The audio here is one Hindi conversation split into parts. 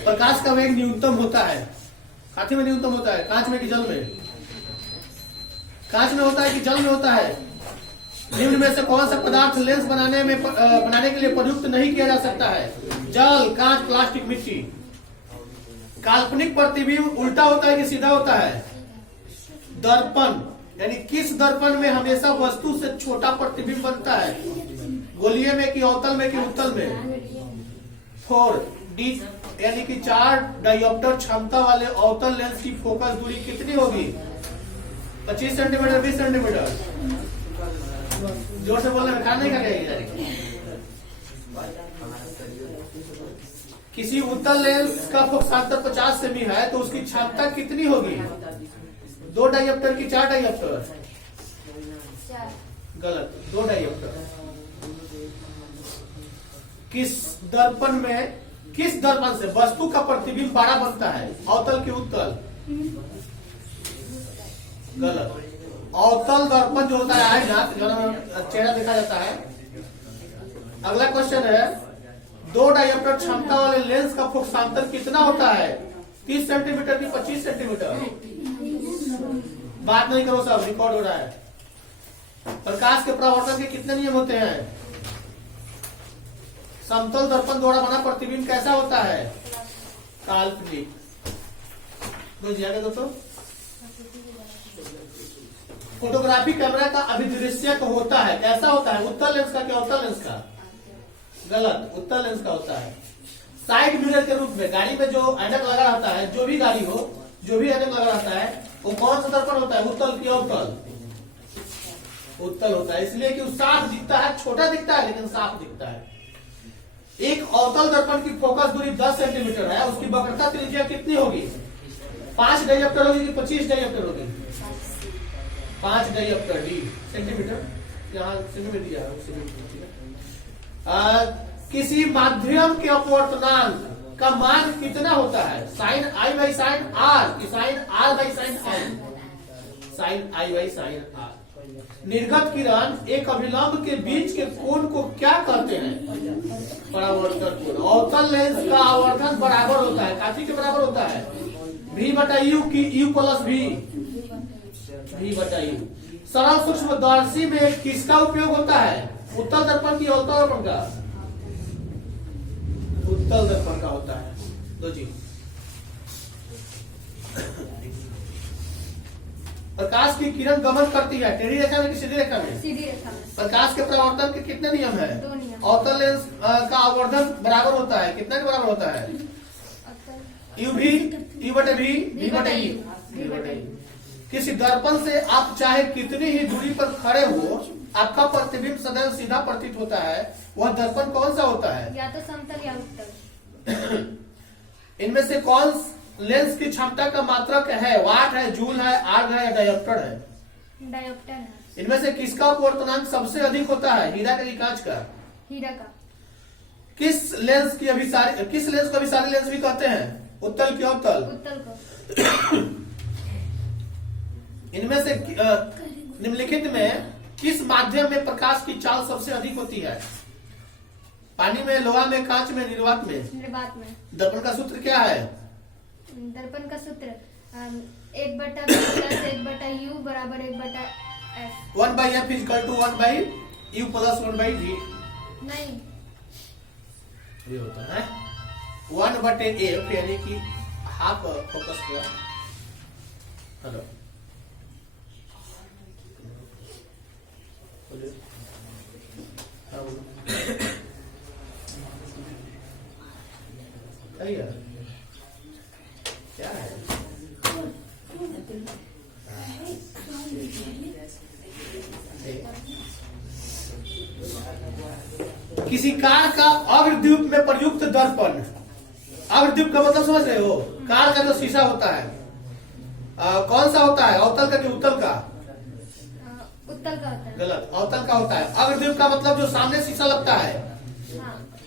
प्रकाश का वेग न्यूनतम होता है, काठी में न्यूनतम होता है, कांच में कि जल में? कांच में होता है कि जल में होता है? निम्न में से कौन सा पदार्थ लेंस बनाने के लिए प्रयुक्त नहीं किया जा सकता है? जल, कांच, प्लास्टिक, मिट्टी। काल्पनिक प्रतिबिंब उल्टा होता है कि सीधा होता है? दर्पण, यानी किस दर्पण में हमेशा वस्तु से छोटा प्रतिबिंब बनता है? गोलीय में कि अवतल में कि उत्तल में? 4D, यानी कि 4 डायोप्टर क्षमता वाले अवतल लेंस की फोकस दूरी कितनी होगी? 25 सेंटीमीटर, 20 सेंटीमीटर? जोर से बोलना, खाने का क्या? किसी उत्तल लेंस का फोकसांतर 50 सेमी है तो उसकी क्षमता कितनी होगी? 2 डायोप्टर की 4 डायोप्टर? गलत, 2 डायोप्टर। किस दर्पण से वस्तु का प्रतिबिंब बड़ा बनता है? अवतल की उत्तल? गलत, अवतल दर्पण जो होता है आईना, जो चेहरा देखा जाता है। अगला क्वेश्चन है, 2 डायोप्टर क्षमता वाले लेंस का फोकसांतर कितना होता है? 30 सेंटीमीटर की 25 सेंटीमीटर? बात नहीं करो साहब, रिकॉर्ड हो रहा है। प्रकाश के परावर्तन के कितने नियम होते हैं? समतल दर्पण द्वारा बना प्रतिबिंब कैसा होता है? काल्पनिक। दोस्तों, फोटोग्राफी कैमरा का अभिदृश्यक होता है, कैसा होता है? उत्तल लेंस का क्या अवतल लेंस का? गलत, उत्तल लेंस का होता है। साइड मिरर के रूप में गाड़ी में जो ऐनक लगा रहता है, जो भी गाड़ी हो, जो भी ऐनक लगा रहता है, वो कौन सा दर्पण होता है? उत्तल की अवतल? उत्तल होता है, इसलिए कि वो साफ दिखता है, छोटा दिखता है लेकिन साफ दिखता है। एक अवतल दर्पण की फोकस दूरी 10 सेंटीमीटर है, उसकी वक्रता त्रिज्या कितनी होगी? 5 डायोप्टर होगी कि 25 डायोप्टर होगी? 5 डायोप्टर। डी सेंटीमीटर, यहाँ सेंटीमीटर दिया है। किसी माध्यम के अपवर्तनांक का मान कितना होता है? Sine I by sine r कि sine are by sine i? Sine I by sine r. निर्गत किरण एक अभिलंब के बीच के कोण को क्या कहते हैं? परावर्तन कोण। अवतल लेंस का आवर्धन बराबर होता है, काफी के बराबर होता है V बटा U की U प्लस V बटा U। सरल सूक्ष्मदर्शी में किसका उपयोग होता है? उत्तल दर्पण की अवतल दर्पण का? उत्तल दर्पण का होता है। दो जी, प्रकाश की किरण गमन करती है टेढ़ी रेखा में कि सीधी रेखा में? सीधी रेखा में। प्रकाश के परावर्तन के कितने नियम है? 2 नियम। अवतल लेंस का आवर्धन बराबर होता है, कितना के बराबर होता है? U बटे V बटे U। किसी दर्पण से आप चाहे कितनी ही दूरी पर खड़े हो, आपका प्रतिबिंब सदैव सीधा प्रतीत होता है। वह दर्पण कौन सा होता है? या तो समतल या उत्तल। इनमें से कौन लेंस की क्षमता का मात्रक है? वाट है, जूल है, आर्ग है या डायोप्टर है? डायोप्टर है। इनमें से किसका अपवर्तनांक सबसे अधिक होता है? हीरा का कि कांच का? हीरा का। किस लेंस को अभिसारी लेंस भी कहते हैं? उत्तल की अवतल? उत्तल को। इनमें से निम्नलिखित में किस माध्यम में प्रकाश की चाल सबसे अधिक होती है? पानी में, लोहा में, कांच में, निर्वात में? निर्वात में। दर्पण का सूत्र क्या है? दर्पण का सूत्र 1 बटा V प्लस 1 बटा U बराबर 1 बटा F। 1 by F equal to 1 by U plus 1 by V। नहीं, ये होता है 1 बटे F, यानी कि हाफ फोकस हुआ। हेलो, क्या है? किसी कार का अग्रद्वीप में प्रयुक्त दर्पण, अग्रद्वीप का मतलब समझ रहे हो? कार का जो शीशा होता है कौन सा होता है? अवतल का कि उत्तल का? उत्तल का होता है। गलत, अवतल का होता है। अग्रद्वीप का मतलब जो सामने शीशा लगता है,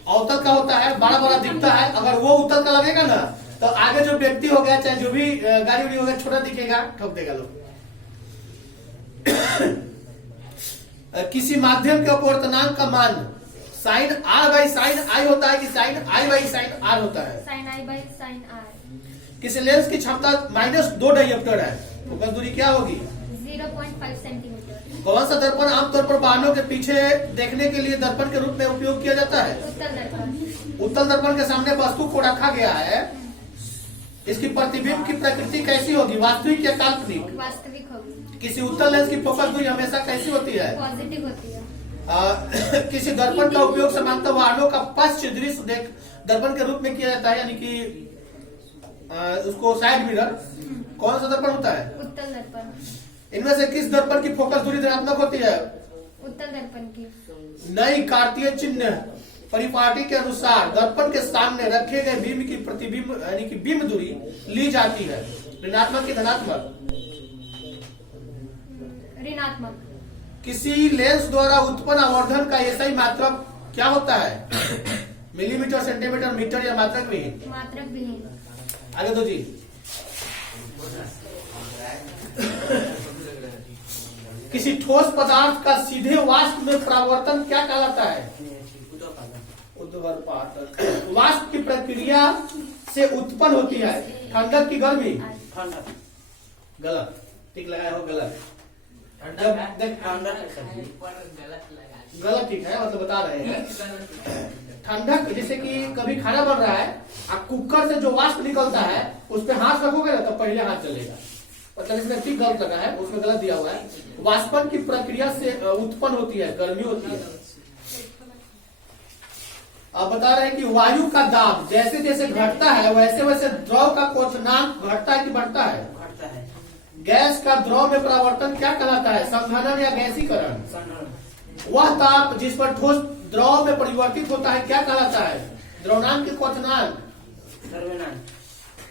अवतल का होता है, बड़ा बड़ा दिखता है। अगर वो उत्तल का लगेगा ना तो आगे जो व्यक्ति हो गया, चाहे जो भी गाड़ी उड़ी हो गया, छोटा दिखेगा, ठोक देगा लोग। किसी माध्यम के अपवर्तनांक का मान sine are by sine I होता है कि sine I by sine R होता है? Sine I by sine R. किसी लेंस की क्षमता -2 डायोप्टर है, फोकस दूरी क्या होगी? 0.5 सेंटीमीटर। कौन सा दर्पण आमतौर पर वाहनों के पीछे देखने के लिए दर्पण के रूप में उपयोग किया जाता है? उत्तल दर्पण। उत्तल दर्पण के सामने वस्तु को रखा गया है, इसकी प्रतिबिंब की प्रकृति कैसी होगी, वास्तविक या काल्पनिक? वास्तविक होगी। किसी उत्तल लेंस की फोकस दूरी हमेशा कैसी होती है? पॉजिटिव होती है। किसी दर्पण का उपयोग सामान्यतः वाहनों का पश्च दृश्य देख दर्पण के रूप में किया जाता है, यानी कि उसको साइड मिरर। कौन सा दर्पण होता है? उत्तल दर्पण। इनमें से किस दर्पण की फोकस दूरी धनात्मक होती है? उत्तल दर्पण की। नई कार्तीय चिन्ह परिपाटी के अनुसार दर्पण के सामने रखे गए बिंब की प्रतिबिंब यानी कि बिंब दूरी ली जाती है, ऋणात्मक की धनात्मक? ऋणात्मक। किसी लेंस द्वारा उत्पन्न आवर्धन का एसआई मात्रक क्या होता है? मिलीमीटर, सेंटीमीटर, मीटर या मात्रक विहीन? मात्रक विहीन। आगे दो जी। किसी ठोस पदार्थ का सीधे वाष्प में परावर्तन क्या कहलाता है? उद्वर्पातन। वाष्प की प्रक्रिया से उत्पन्न होती है ठंडक की गर्मी? गलत, ठीक लगाया हो, गलत। गलत ठीक है, मतलब बता रहे हैं। ठंडक जैसे कि कभी खाना बन रहा है, आप कुकर से जो वाष्प निकलता है उस पे हाथ रखोगे ना तो पहले हाथ चलेगा, मतलब इसमें ठीक गलत लगा है, उसमें गलत दिया हुआ है। वाष्पन की प्रक्रिया से उत्पन्न होती है, गर्मी होती है। अब बता रहे हैं कि वायु का दाब जैसे जैसे घटता है वैसे वैसे द्रव का क्वथनांक घटता है कि बढ़ता है? घटता है। गैस का द्रव में परावर्तन क्या कहलाता है, संघनन या गैसीकरण? वह ताप जिस पर ठोस द्रव में परिवर्तित होता है क्या कहलाता है, द्रव्यनांक की क्वथनांक?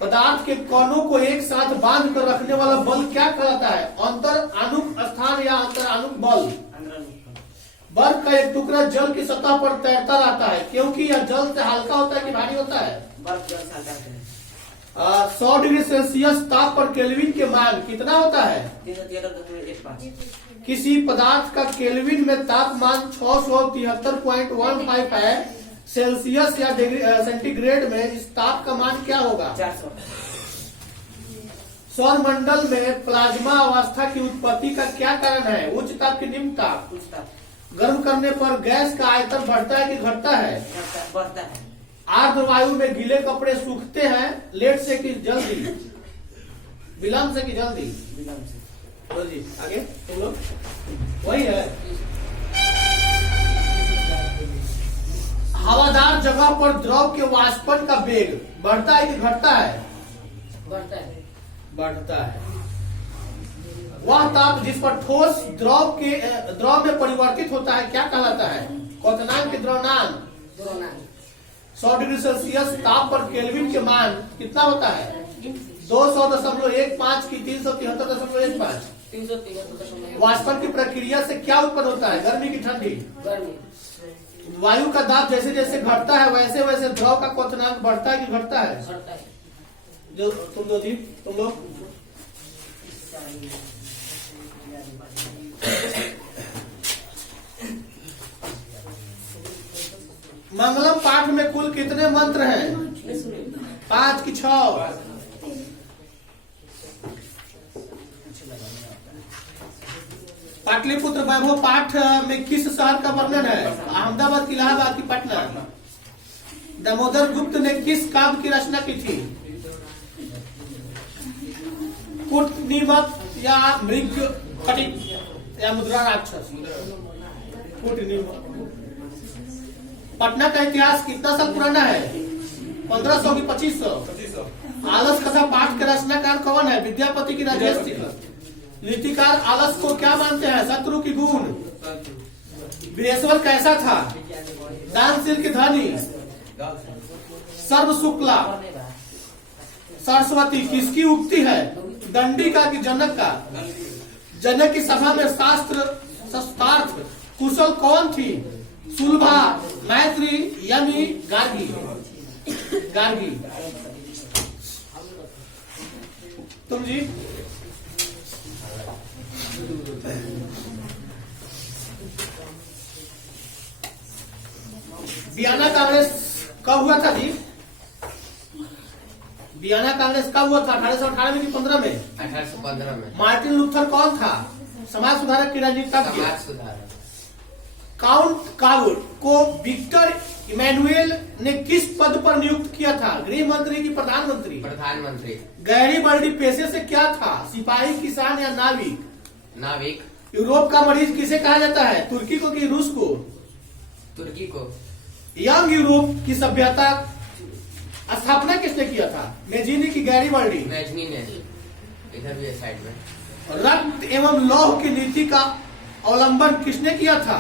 पदार्थ के कणों को एक साथ बांध कर रखने वाला बल क्या कहलाता है, अंतर आणुक स्थान या अंतर आणुक बल? बर्फ का एक टुकड़ा जल की सतह पर तैरता रहता है क्योंकि यह जल से हल्का होता है कि भारी होता है? बर्फ जल से हल्का है। 100 डिग्री सेल्सियस ताप पर केल्विन के मान कितना होता है? 313.15। किसी पदार्थ का केल्विन में तापमान 673.15 है, सेल्सियस या डिग्री सेंटीग्रेड में इस ताप का मान क्या होगा? 400। सौर मंडल में प्लाज्मा अवस्था की उत्पत्ति का क्या कारण है, उच्च ताप की निम्न ताप? उच्च ताप। गर्म करने पर गैस का आयतन बढ़ता है कि घटता है? बढ़ता है। आर्द्र वायु में गीले कपड़े सूखते हैं लेट से कि जल्दी, विलंब से कि जल्दी? विलंब से। तो जी आगे तुम लोग वही है। हवादार जगह पर द्रव के वाष्पन का वेग बढ़ता है कि घटता है? बढ़ता है। बढ़ता है। वह ताप जिस पर ठोस द्रव में परिवर्तित होता है क्या कहलाता है, क्वथनांक की द्रव्यनांक? 100 डिग्री सेल्सियस ताप पर केल्विन के मान कितना होता है? 200.15 की 373.15। 373। वाष्पन की प्रक्रिया से क्या उत्पन्न होता है, गर्मी की ठंडी? गर्मी। वायु का दाब जैसे जैसे घटता है वैसे वैसे द्रव का क्वथनांक बढ़ता है कि घटता है? बढ़ता है। जो तुम दो जी तुम लोग मंगलम पाठ में कुल कितने मंत्र हैं, 5 की 6? पाटलिपुत्र वैभव पाठ में किस शहर का वर्णन है, अहमदाबाद की, इलाहाबाद की, पटना? दामोदर गुप्त ने किस काव्य की रचना की थी, कूटनीमक या मृग कटिक या मुद्रा राक्षस? कूटनीमक। पटना का इतिहास कितना साल पुराना है, 1500 की 2500? आलस कथा पाठ के रचनाकार कौन है, विद्यापति की राजेश थी? नीतिकार आलस को क्या मानते हैं, शत्रु की गुण? वीरेश्वर कैसा था, दानशील की धनी? सर्व शुक्ला सरस्वती किसकी उक्ति है, दंडिका की जनक का? जनक की सभा में शास्त्र शस्त्रार्थ कुशल कौन थी, सुलभा, मैत्री, यमी, गार्गी? गार्गी। तुम जी वियना कांग्रेस कब हुआ था जी? वियना कांग्रेस कब हुआ था? 1818 में कि 15 में? 1815 में। मार्टिन लूथर कौन था? समाज सुधारक की राजनीति कब की? समाज सुधारक। काउंट काउर को विक्टर इमैनुएल ने किस पद पर नियुक्त किया था? गृह मंत्री की प्रधानमंत्री? प्रधानमंत्री। गैरीबर्डी पेशे से क्या था? सिपाही, किसान या नाविक? नाविक। यूरोप का मरीज किसे कहा जाता है? तुर्की को कि रूस को? तुर्की को। यंग यूरोप की सभ्यता स्थापना किसने किया था? मेजिनी की गैरीबर्डी? मैजनी ने। इधर भी है साइड में। रक्त एवं लौह की नीति का अवलंबन किसने किया था?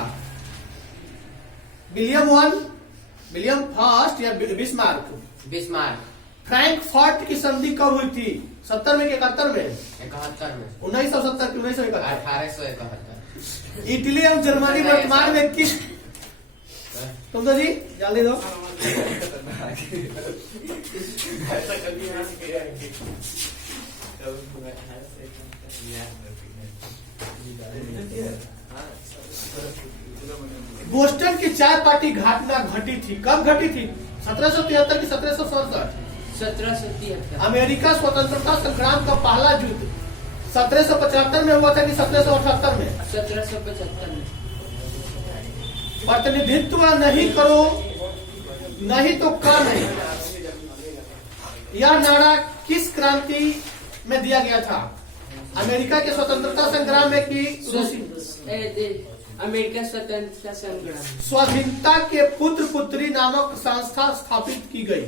विलियम फर्स्ट या बिस्मार्क? बिस्मार्क। फ्रैंकफर्ट की संधि कब हुई थी? 70 में कि 71 में? 71 में। 1970 की 1971? 1871। इटली एवं जर्मनी वर्तमान में किस, तुम तो जी जल्दी दो। बोस्टन की चाय पार्टी घटना घटी थी, कब घटी थी? 1773 की 1767? 1773। अमेरिका स्वतंत्रता संग्राम का पहला युद्ध 1775 में हुआ था कि 1778 में? 1775 में। प्रतिनिधित्व नहीं करो नहीं तो का नहीं, यह नारा किस क्रांति में दिया गया था? अमेरिका के स्वतंत्रता संग्राम में कि अमेरिका स्वतंत्रता संग्राम? स्वाधीनता के पुत्र पुत्री नामक संस्था स्थापित की गई,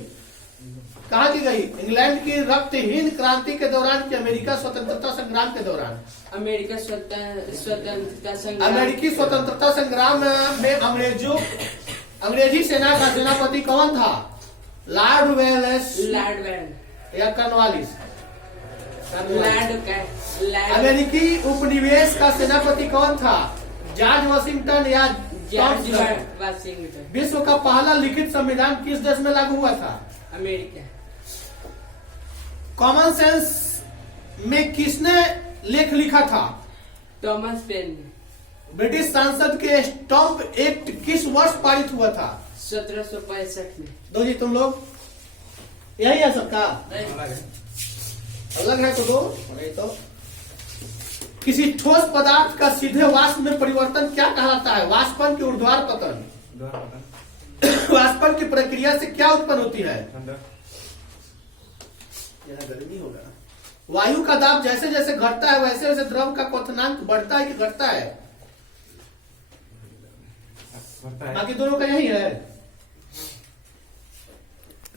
कहाँ की गई? इंग्लैंड की रक्तहीन क्रांति के दौरान कि अमेरिका स्वतंत्रता संग्राम के दौरान? अमेरिका स्वतंत्रता संग्राम। अमेरिकी स्वतंत्रता संग्राम में अंग्रेजी सेना का सेनापति कौन था? लॉर्ड वेलेस या कॉर्नवालिस? अमेरिकी उपनिवेश का सेनापति कौन था? जॉर्ज वाशिंगटन या जॉर्ज वाशिंगटन? विश्व का पहला लिखित संविधान किस देश में लागू हुआ था? अमेरिका। कॉमन सेंस में किसने लेख लिखा था? Thomas pen. ब्रिटिश संसद के स्टम्प एक्ट किस वर्ष पारित हुआ था? 1765 में। दो जी तुम लोग, यही है सबका? अलग है तो दो, नहीं तो। किसी ठोस पदार्थ का सीधे वाष्प में परिवर्तन क्या कहलाता है? वाष्पन की ऊर्ध्वाधर पतन? वाष्पन की प्रक्रिया से क्या उत्पन्न होती है? गर्मी होगा। वायु का दाब जैसे जैसे घटता है वैसे वैसे द्रव का क्वथनांक बढ़ता है कि घटता है? बाकी दोनों का यही है।